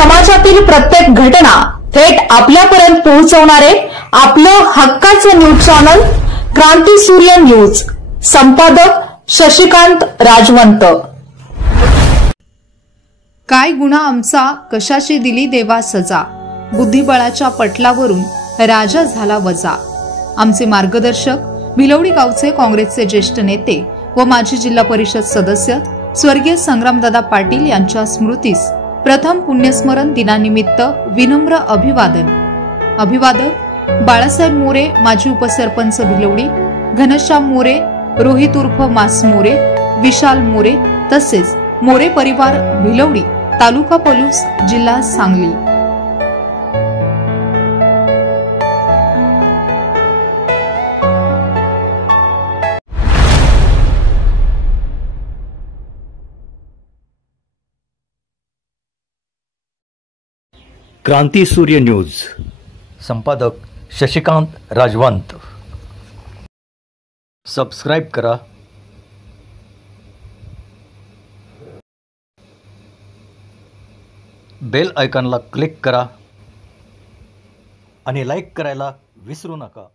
समाजातील प्रत्येक घटना थेट आपल्यापर्यंत पोहोचवणारे आपलं हक्काचं न्यूज चॅनल क्रांती सूर्य न्यूज। संपादक शशिकांत राजवंत। काय गुन्हा आमचा, कशाची दिली देवा सजा, बुद्धिबळाच्या पटलावरून राजा झाला वजा। आमचे मार्गदर्शक भिलवडी गावचे काँग्रेसचे ज्येष्ठ नेते व माजी जिल्हा परिषद सदस्य स्वर्गीय संग्रामदादा पाटील यांच्या स्मृतीस प्रथम पुण्यस्मरण दिनानिमित्त विनम्र अभिवादन। अभिवादक बाळासाहेब मोरे, माजी उपसरपंच भिलवडी, घनश्याम मोरे, रोहित उर्फ मास मोरे, विशाल मोरे तसेच मोरे परिवार भिलवडी, तालुका पलूस, जिल्हा सांगली। क्रांती सूर्य न्यूज। संपादक शशिकांत राजवंत। सबस्क्राइब करा, बेल आयकॉनला क्लिक करा आणि लाईक करायला विसरू नका।